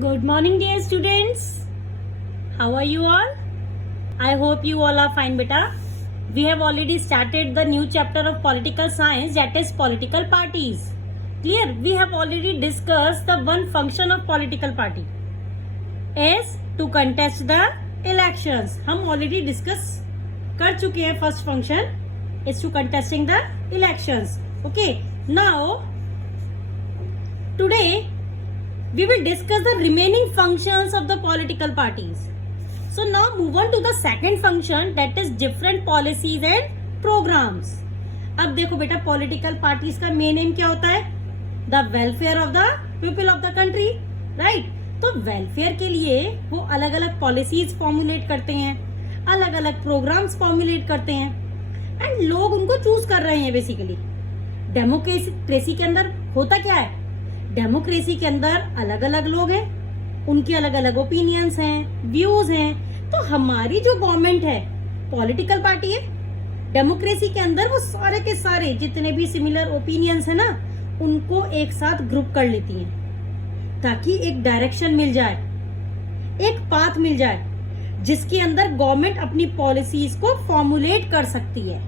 Good morning, dear students. How are you all? I hope you all are fine, beta. We have already started the new chapter of political science, that is political parties. Clear? We have already discussed the one function of political party is to contest the elections. हम already discuss कर चुके हैं. First function is to contesting the elections. Okay. Now today we will discuss the remaining functions of the political parties. So now move on to the second function, that is different policies and programs. अब देखो बेटा, political parties का main aim क्या होता है? The welfare of the people of the country, right? तो welfare के लिए वो अलग अलग policies formulate करते हैं, अलग अलग programs formulate करते हैं, and लोग उनको choose कर रहे हैं basically. डेमोक्रेसी के अंदर होता क्या है? डेमोक्रेसी के अंदर अलग अलग लोग हैं, उनके अलग अलग ओपिनियंस हैं, व्यूज हैं. तो हमारी जो गवर्नमेंट है पॉलिटिकल पार्टी है. डेमोक्रेसी के अंदर वो सारे के सारे जितने भी सिमिलर ओपिनियंस है ना, उनको एक साथ ग्रुप कर लेती हैं ताकि एक डायरेक्शन मिल जाए, एक पाथ मिल जाए जिसके अंदर गवर्नमेंट अपनी पॉलिसीज को फॉर्मुलेट कर सकती है.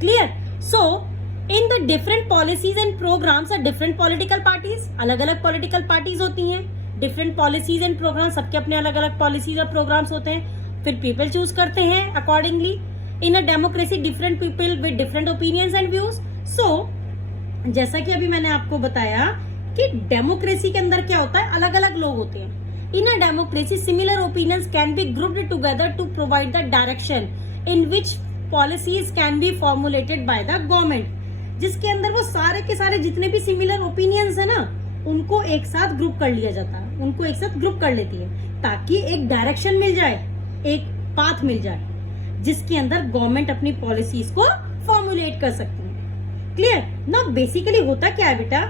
Clear? So in the different policies and programmes are different political parties. अलग अलग पॉलिटिकल पार्टीज होती हैं, डिफरेंट पॉलिसीज एंड प्रोग्राम, सबके अपने अलग अलग पॉलिसीज और प्रोग्राम्स होते हैं. फिर पीपल चूज करते हैं accordingly. In a democracy different people with different opinions and views. So जैसा कि अभी मैंने आपको बताया कि डेमोक्रेसी के अंदर क्या होता है, अलग अलग लोग होते हैं. In a democracy similar opinions can be grouped together to provide the direction in which policies can be formulated by the government. जिसके अंदर वो सारे के सारे जितने भी सिमिलर ओपिनियंस है ना, उनको एक साथ ग्रुप कर लिया जाता है, उनको एक साथ ग्रुप कर लेती है ताकि एक डायरेक्शन मिल जाए, एक पाथ मिल जाए जिसके अंदर गवर्नमेंट अपनी पॉलिसीज को फॉर्मुलेट कर सकती है. क्लियर? ना बेसिकली होता क्या है बेटा,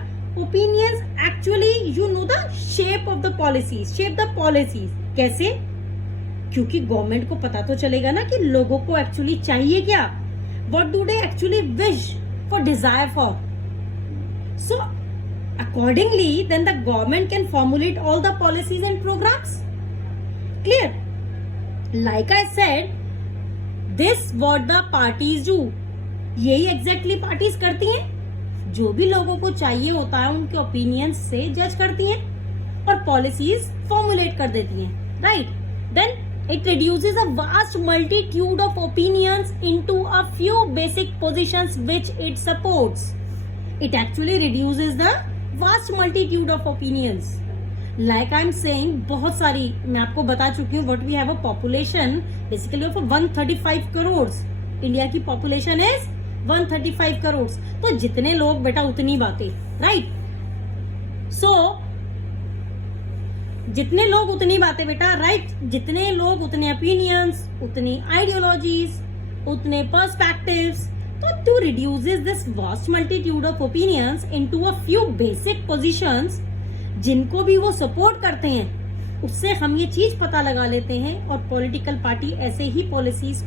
opinions actually you know the shape of the policies, shape the policies. कैसे? क्योंकि गवर्नमेंट को पता तो चलेगा ना कि लोगों को एक्चुअली चाहिए क्या, what do they actually wish for desire for. So accordingly then the government can formulate all the policies and programs. Clear? Like I said, this what the parties do. यही exactly parties करती हैं. जो भी लोगों को चाहिए होता है उनके opinions से जज करती हैं और policies formulate कर देती हैं. Right? Then it reduces a vast multitude of opinions into a few basic positions which it supports. It actually reduces the vast multitude of opinions. Like I'm saying, बहुत सारी मैं आपको बता चुकी हूँ. What we have a population basically of 135 crores. India की population is 135 crores. तो जितने लोग बेटा उतनी बातें, right? So जितने लोग उतनी बातें बेटा, राइट? जितने लोग उतने ओपिनियंस, उतनी आइडियोलॉजीज, उतने पर्सपेक्टिव्स. तो to reduces this vast multitude of opinions into a few basic positions जिनको भी वो सपोर्ट करते हैं, उससे हम ये चीज पता लगा लेते हैं और पॉलिटिकल पार्टी ऐसे ही पॉलिसीज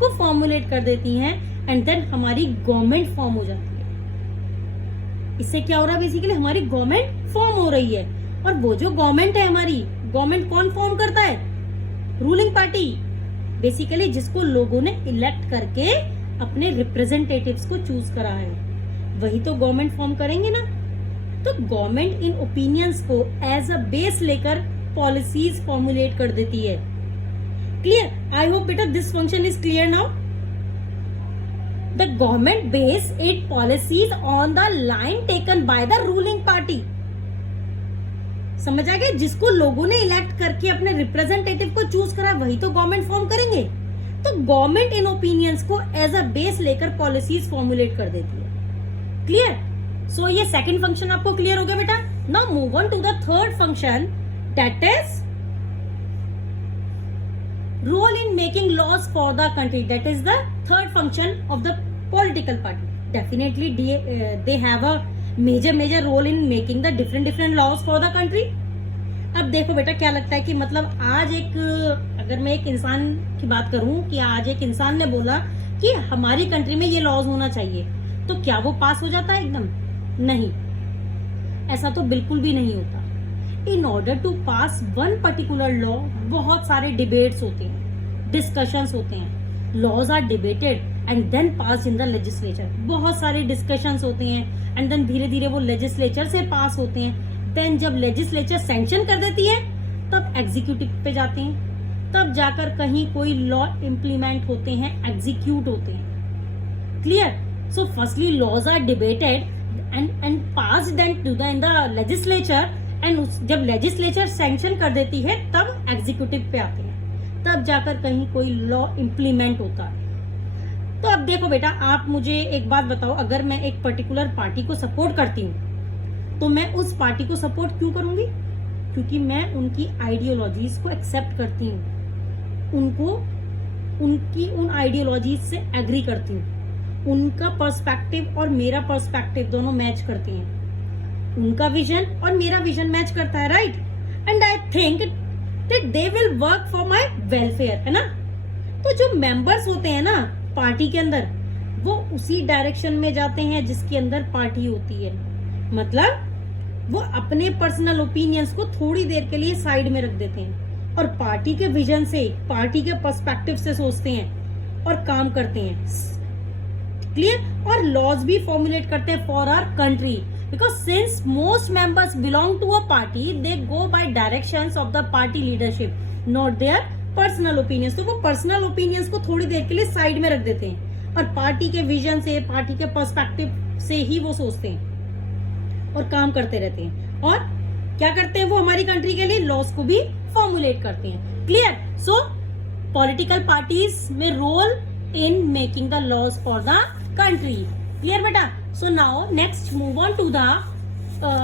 को फॉर्मुलेट कर देती हैं एंड देन हमारी गवर्नमेंट फॉर्म हो जाती है. इससे क्या हो रहा है, बेसिकली हमारी गवर्नमेंट फॉर्म हो रही है. और वो जो गवर्नमेंट है हमारी, गवर्नमेंट कौन फॉर्म करता है? रूलिंग पार्टी, बेसिकली जिसको लोगों ने इलेक्ट करके अपने रिप्रेजेंटेटिव्स को चूज करा है, वही तो गवर्नमेंट फॉर्म करेंगे ना. तो गवर्नमेंट इन ओपिनियंस को एज अ बेस लेकर पॉलिसीज फॉर्मुलेट कर देती है. क्लियर? आई होप बेटा this function is clear now. The government base it policies on the line taken by the ruling party. समझ आ गया? जिसको लोगों ने इलेक्ट करके अपने रिप्रेजेंटेटिव को चूज करा, वही तो गवर्नमेंट फॉर्म करेंगे. तो गवर्नमेंट इन ओपिनियंस को एज अ बेस लेकर पॉलिसीज फॉर्मुलेट कर देती है. क्लियर? सो ये सेकंड फंक्शन आपको क्लियर हो गया बेटा. Now move on to the third function, that is role in making laws for the country. That is the third function of the political party. Definitely they have a major role in making the different laws for the country. अब देखो बेटा, क्या लगता है कि मतलब आज अगर मैं एक इंसान की बात करूं कि आज एक इंसान ने बोला कि हमारी कंट्री में ये लॉज होना चाहिए, तो क्या वो पास हो जाता है? एकदम नहीं. ऐसा तो बिल्कुल भी नहीं होता. In order to pass one particular law बहुत सारे डिबेट्स होते हैं, डिस्कशंस होते हैं. Laws are debated and then pass in the legislature. बहुत सारे डिस्कशंस होते हैं एंड देन धीरे धीरे वो लेजिस्लेचर से पास होते हैं. देन जब लेजिस्लेचर सैंक्शन कर देती है तब एग्जीक्यूटिव पे जाते हैं, तब जाकर कहीं कोई लॉ इम्प्लीमेंट होते हैं, एग्जीक्यूट होते हैं. Clear? So firstly laws are debated and pass then to the in the legislature and जब लेजिस्लेचर सैंक्शन कर देती है तब एग्जीक्यूटिव पे आते हैं, तब जाकर कहीं कोई लॉ इम्प्लीमेंट होता है. तो अब देखो बेटा, आप मुझे एक बात बताओ, अगर मैं एक पर्टिकुलर पार्टी को सपोर्ट करती हूँ तो मैं उस पार्टी को सपोर्ट क्यों करूंगी? क्योंकि मैं उनकी आइडियोलॉजीज को एक्सेप्ट करती हूँ, उनकी उन आइडियोलॉजीज से एग्री करती हूँ. उनका पर्सपेक्टिव और मेरा पर्सपेक्टिव दोनों मैच करते हैं, उनका विजन और मेरा विजन मैच करता है, right? And I think that they will work for my welfare, है ना? तो जो मेंबर्स होते हैं ना पार्टी के अंदर, वो उसी डायरेक्शन में जाते हैं जिसके अंदर पार्टी होती है. मतलब वो अपने पर्सनल ओपिनियंस को थोड़ी देर के लिए साइड में रख देते हैं और पार्टी के विजन से, पार्टी के पर्सपेक्टिव से सोचते हैं और काम करते हैं. क्लियर? और लॉज भी फॉर्मुलेट करते हैं for our country, because since most members belong to a party, they go by directions of the party leadership, not their personal opinions. तो वो पर्सनल ओपिनियंस को थोड़ी देर के लिए साइड में रख देते हैं और पार्टी के विजन से, पार्टी के पर्सपेक्टिव से ही वो सोचते हैं और काम करते रहते हैं. और क्या करते हैं वो हमारी कंट्री के लिए? लॉज को भी फॉर्मुलेट करते हैं. क्लियर? सो पॉलिटिकल पार्टीज में role in making the laws for the country. Clear beta? So now next move on to the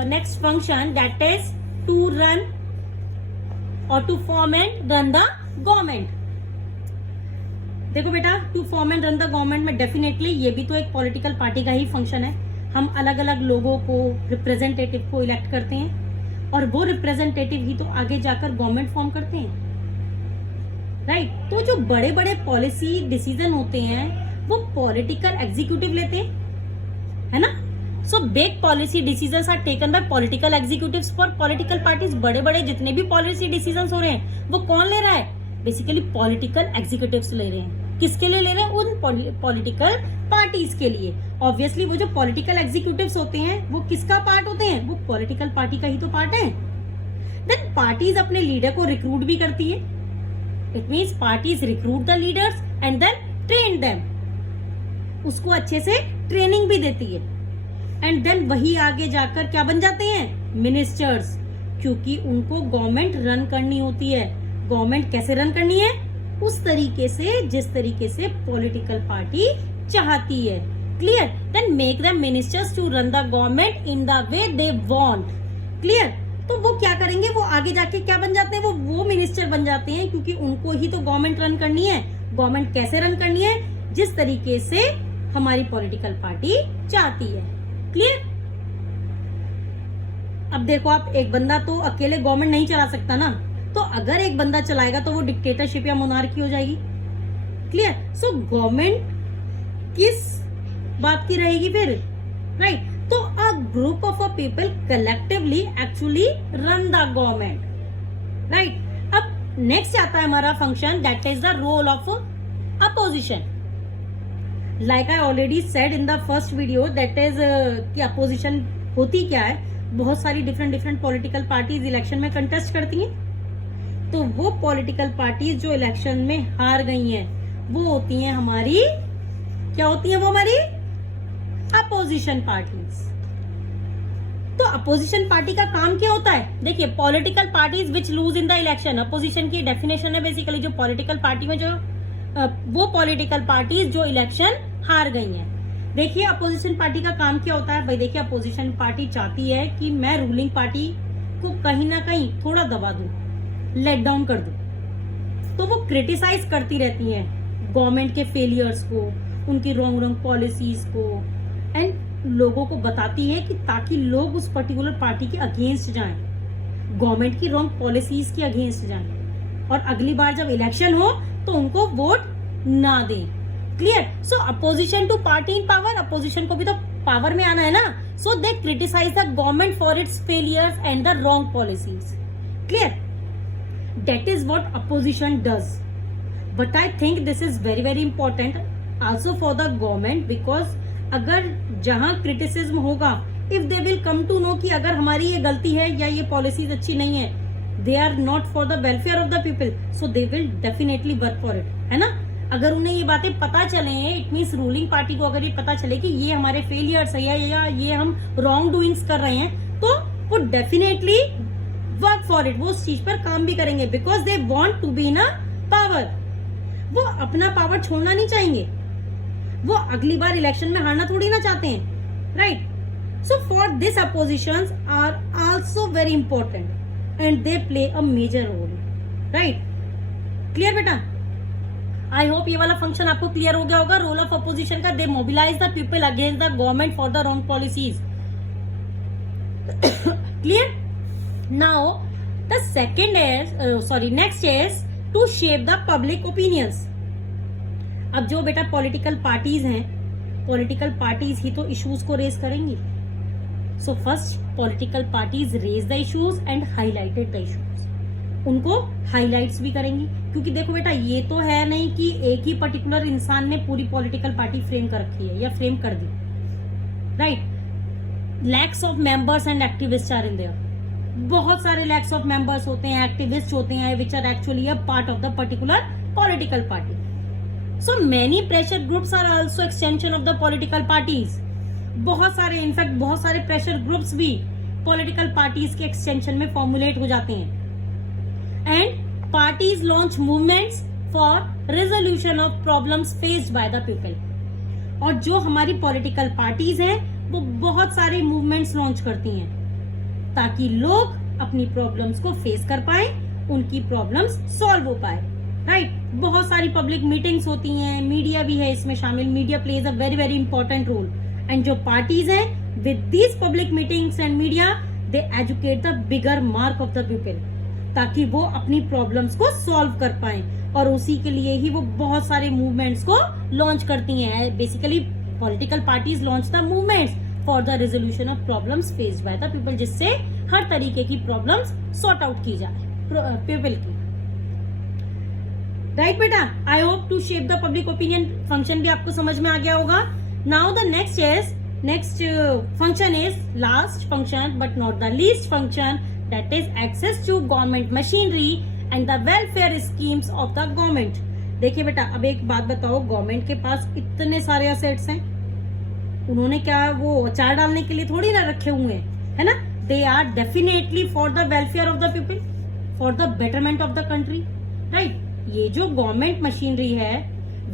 next function, that is to run or to form and run the government. देखो बेटा, to form and run the government में definitely ये भी तो एक political party का ही function है. हम अलग अलग लोगों को, रिप्रेजेंटेटिव को इलेक्ट करते हैं और वो रिप्रेजेंटेटिव ही तो आगे जाकर गवर्नमेंट फॉर्म करते हैं, राइट? तो जो बड़े बड़े पॉलिसी डिसीजन होते हैं वो पॉलिटिकल एग्जीक्यूटिव लेते हैं, है ना? So big policy decisions are taken by political executives for political parties. बड़े बड़े जितने भी पॉलिसी डिसीजंस हो रहे हैं वो कौन ले रहा है? बेसिकली पॉलिटिकल एग्जीक्यूटिव्स ले रहे हैं. किसके लिए ले रहे हैं? उन पॉलिटिकल पार्टीज के लिए. ऑब्वियसली वो जो पॉलिटिकल एग्जीक्यूटिव्स होते हैं वो किसका पार्ट होते हैं? वो पॉलिटिकल पार्टी का ही तो पार्ट है. देन पार्टीज अपने लीडर को रिक्रूट भी करती है. It means parties recruit the leaders and then train them. उसको अच्छे से ट्रेनिंग भी देती है एंड देन वही आगे जाकर क्या बन जाते हैं? मिनिस्टर्स. क्योंकि उनको गवर्नमेंट रन करनी होती है. गवर्नमेंट कैसे रन करनी है? उस तरीके से जिस तरीके से पॉलिटिकल पार्टी चाहती है. Clear? Then make the ministers to run the government in the way they want. Clear? तो वो क्या करेंगे? वो आगे जाके क्या बन जाते हैं? वो मिनिस्टर बन जाते हैं क्योंकि उनको ही तो गवर्नमेंट रन करनी है. गवर्नमेंट कैसे रन करनी है? जिस तरीके से हमारी पॉलिटिकल पार्टी चाहती है. क्लियर? अब देखो, आप एक बंदा तो अकेले गवर्नमेंट नहीं चला सकता ना. तो अगर एक बंदा चलाएगा तो वो डिक्टेटरशिप या मोनार्की हो जाएगी. क्लियर? सो गवर्नमेंट किस बात की रहेगी फिर? राइट? तो a group of a people collectively actually run the government. Right? अब नेक्स्ट आता है हमारा function, that is the role of opposition. Like I already said in the first video, that is कि अपोजिशन होती क्या है. बहुत सारी डिफरेंट पॉलिटिकल पार्टीज इलेक्शन में कंटेस्ट करती हैं. तो वो पॉलिटिकल पार्टीज जो इलेक्शन में हार गई हैं वो होती हैं हमारी, क्या होती हैं वो? हमारी अपोजिशन पार्टीज. तो अपोजिशन पार्टी का काम क्या होता है? देखिए, political parties which lose in the election. Opposition की डेफिनेशन है बेसिकली जो पॉलिटिकल पार्टी में जो वो पॉलिटिकल पार्टीज जो इलेक्शन हार गई हैं. देखिए, अपोजिशन पार्टी का काम क्या होता है भाई? देखिए, अपोजिशन पार्टी चाहती है कि मैं रूलिंग पार्टी को कहीं ना कहीं थोड़ा दबा दूं, लेट डाउन कर दूं. तो वो क्रिटिसाइज करती रहती हैं गवर्नमेंट के फेलियर्स को, उनकी रॉन्ग पॉलिसीज को, एंड लोगों को बताती है कि ताकि लोग उस पर्टिकुलर पार्टी के अगेंस्ट जाएं, गवर्नमेंट की रॉन्ग पॉलिसीज के अगेंस्ट जाएं और अगली बार जब इलेक्शन हो तो उनको वोट ना दें. Clear? So opposition to party in power. Opposition को भी तो पावर में आना है ना. So they criticize the government for its failures and the wrong policies. Clear? That is what opposition does. But I think this is very very important also for the government, because अगर जहां criticism होगा, if they will come to know कि अगर हमारी ये गलती है या ये पॉलिसीज अच्छी नहीं है, they are not for the welfare of the people, so they will definitely work for it, है ना. अगर उन्हें ये बातें पता चले, इट मीन्स रूलिंग पार्टी को अगर ये पता चले कि ये हमारे फेलियर्स है या ये हम रॉन्ग डूइंग्स कर रहे हैं, तो वो डेफिनेटली वर्क फॉर इट, वो उस चीज पर काम भी करेंगे, because they want to be in a power. वो अपना पावर छोड़ना नहीं चाहेंगे, वो अगली बार इलेक्शन में हारना थोड़ी ना चाहते हैं, right. So for this oppositions are also very important and they play a major role, right. Clear बेटा? आई होप ये वाला फंक्शन आपको क्लियर हो गया होगा. रोल ऑफ अपोजिशन का, they mobilise the people against the government for the wrong policies. Clear? Now the second is next is to shape the public opinions. अब जो बेटा पॉलिटिकल पार्टीज हैं, पॉलिटिकल पार्टीज ही तो इश्यूज को raise करेंगी. So first political parties raise the issues and highlighted the issues. उनको highlights भी करेंगी, क्योंकि देखो बेटा ये तो है नहीं कि एक ही पर्टिकुलर इंसान ने पूरी पॉलिटिकल पार्टी फ्रेम कर रखी है या फ्रेम कर दी, right. Lakhs of members and activist are in there. बहुत सारे लैक्स ऑफ मेंबर्स होते हैं, एक्टिविस्ट होते हैं, which are actually a part of the particular political party. So many pressure groups are also extension of the political parties. बहुत सारे, in fact बहुत सारे प्रेशर ग्रुप्स भी पॉलिटिकल पार्टीज के एक्सटेंशन में फॉर्मुलेट हो जाते हैं. And parties launch movements for resolution of problems faced by the people. और जो हमारी पॉलिटिकल पार्टीज हैं वो बहुत सारे मूवमेंट्स लॉन्च करती हैं ताकि लोग अपनी प्रॉब्लम्स को फेस कर पाए, उनकी प्रॉब्लम्स सॉल्व हो पाए, राइट. बहुत सारी पब्लिक मीटिंग्स होती हैं, मीडिया भी है इसमें शामिल. Media plays a very very important role. And जो पार्टीज हैं with these public meetings and media, they educate the bigger mark of the people, ताकि वो अपनी प्रॉब्लम्स को सॉल्व कर पाए. और उसी के लिए ही वो बहुत सारे मूवमेंट्स को लॉन्च करती हैं. Basically political parties launch the movements for the resolution of problems faced by the people, जिससे हर तरीके की प्रॉब्लम्स सॉर्ट आउट की जाए पीपल की, राइट बेटा. I hope to shape the public opinion function भी आपको समझ में आ गया होगा. Now the next function is last function but not the least function, that is access to government machinery and the welfare schemes of the government. देखिए बेटा, अब एक बात बताओ, गवर्नमेंट के पास इतने सारे असेट्स हैं, उन्होंने क्या वो अचार डालने के लिए थोड़ी ना रखे हुए हैं, है ना. They are definitely for the welfare of the people, for the betterment of the country, right. ये जो गवर्नमेंट मशीनरी है,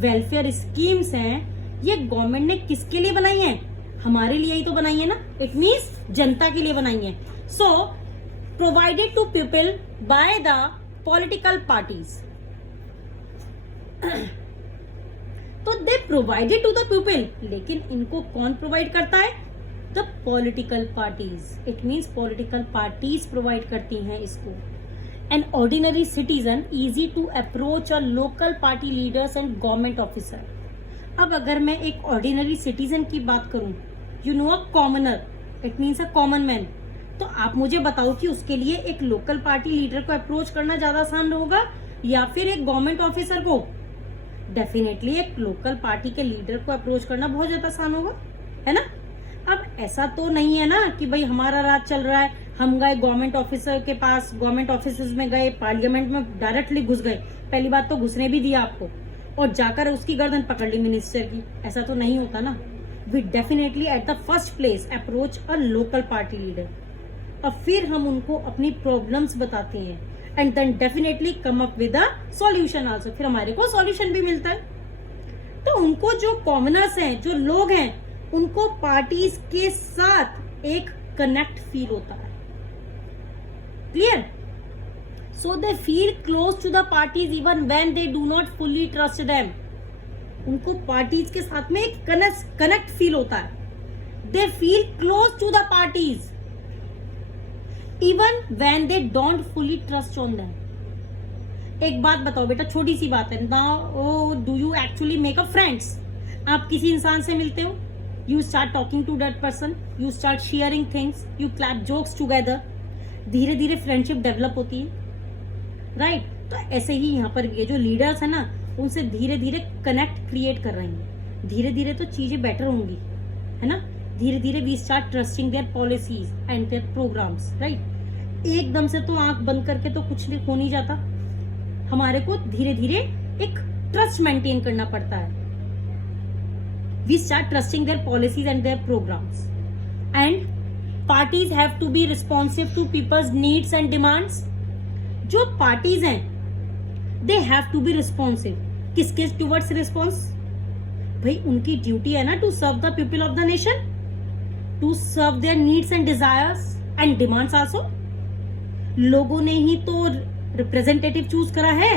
वेलफेयर स्कीम्स हैं, ये गवर्नमेंट ने किसके लिए बनाई है? हमारे लिए ही तो बनाई है ना. इट मीन्स जनता के लिए बनाई है. So provided to people by the political parties. तो they provided to the people, लेकिन इनको कौन प्रोवाइड करता है? The political parties. It means political parties provide करती हैं इसको. An ordinary citizen easy to approach a local party leaders and government officer. अब अगर मैं एक ऑर्डिनरी सिटीजन की बात करूं, you know a commoner, it means a common man, तो आप मुझे बताओ कि उसके लिए एक लोकल पार्टी लीडर को अप्रोच करना ज्यादा आसान होगा या फिर एक गवर्नमेंट ऑफिसर को? डेफिनेटली एक लोकल पार्टी के लीडर को अप्रोच करना बहुत ज्यादा आसान होगा, है ना. अब ऐसा तो नहीं है ना कि भाई हमारा राज चल रहा है, हम गए गवर्नमेंट ऑफिसर के पास, गवर्नमेंट ऑफिस में गए, पार्लियामेंट में डायरेक्टली घुस गए. पहली बात तो घुसने भी दिया आपको और जाकर उसकी गर्दन पकड़ ली मिनिस्टर की. ऐसा तो नहीं होता ना. We definitely at the first place approach a local party leader और फिर हम उनको अपनी प्रॉब्लम्स बताते हैं and then definitely come up with a solution also. फिर हमारे को सॉल्यूशन भी मिलता है. तो उनको जो कॉमनर्स हैं, जो लोग हैं, उनको पार्टीज के साथ एक कनेक्ट फील होता है. Clear? So they feel close to the parties even when they do not fully trust them. उनको पार्टीज के साथ में एक कनेक्ट फील होता है. They feel close to the parties even when they don't fully trust on them. एक बात बताओ बेटा, छोटी सी बात है. Now do you actually make a friends? आप किसी इंसान से मिलते हो You start talking to that person, you start sharing things, you clap jokes together. धीरे धीरे फ्रेंडशिप डेवलप होती है, राइट? तो ऐसे ही यहाँ पर ये जो लीडर्स है ना, उनसे धीरे धीरे कनेक्ट क्रिएट कर रहे हैं, धीरे धीरे तो चीजें बेटर होंगी, है ना? धीरे धीरे we start trusting their policies and their programmes, right? एकदम से तो आंख बंद करके तो कुछ भी हो नहीं जाता, हमारे को धीरे धीरे एक ट्रस्ट मेंटेन करना पड़ता है. We start trusting their policies and their programs, and parties have to be responsive to people's needs and demands. जो parties हैं, they have to be responsive. किसके towards response? भाई उनकी ड्यूटी है ना to serve the people of the nation, to serve their needs and desires and demands also. लोगों ने ही तो रिप्रेजेंटेटिव चूज करा है,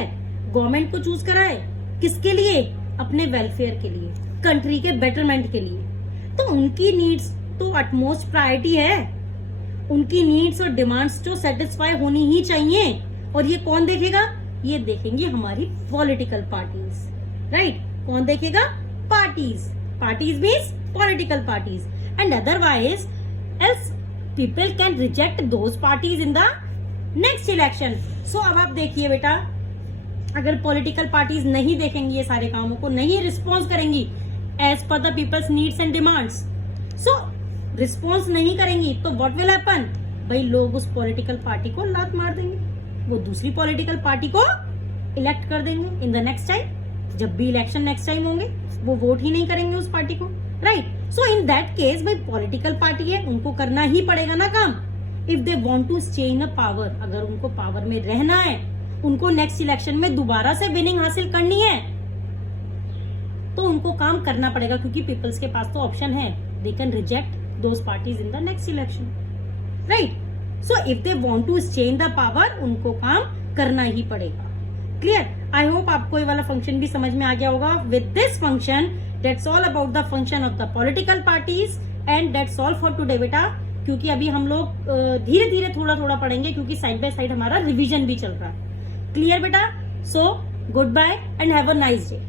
गवर्नमेंट को चूज करा है, किसके लिए? अपने वेलफेयर के लिए, कंट्री के बेटरमेंट के लिए. तो उनकी नीड्स तो अटमोस्ट प्रायोरिटी है, उनकी नीड्स और डिमांड्स तो सेटिस्फाई होनी ही चाहिए. और ये कौन देखेगा? ये देखेंगे हमारी पॉलिटिकल पार्टीज, राइट? कौन देखेगा? Parties. Parties means political parties. And otherwise else people can reject those parties in the next election. So अब आप देखिए बेटा, अगर पॉलिटिकल पार्टीज नहीं देखेंगी ये सारे कामों को, नहीं रिस्पॉन्स करेंगी as per the people's needs and demands, so response नहीं करेंगी तो व्हाट विल हैपन? भाई लोग उस पॉलिटिकल पार्टी को लात मार देंगे, वो दूसरी पॉलिटिकल पार्टी को इलेक्ट कर देंगे इन द नेक्स्ट टाइम. जब भी इलेक्शन नेक्स्ट टाइम होंगे वो वोट ही नहीं करेंगे उस पार्टी को, right? So in that case भाई पॉलिटिकल पार्टी है, उनको करना ही पड़ेगा ना काम. If they want to stay in a power, अगर उनको पावर में रहना है, उनको नेक्स्ट इलेक्शन में दोबारा से विनिंग हासिल करनी है, तो उनको काम करना पड़ेगा, क्योंकि पीपल्स के पास तो ऑप्शन है, they can reject those parties in the next election, right? So if they want to stay in the power, उनको काम करना ही पड़ेगा. क्लियर? आई होप आपको ये वाला फंक्शन भी समझ में आ गया होगा. With this function that's all about the function of the political parties and that's all for today बेटा. क्योंकि अभी हम लोग धीरे धीरे थोड़ा थोड़ा पढ़ेंगे, क्योंकि साइड बाय साइड हमारा रिवीजन भी चल रहा है. क्लियर बेटा? So goodbye and have a nice day.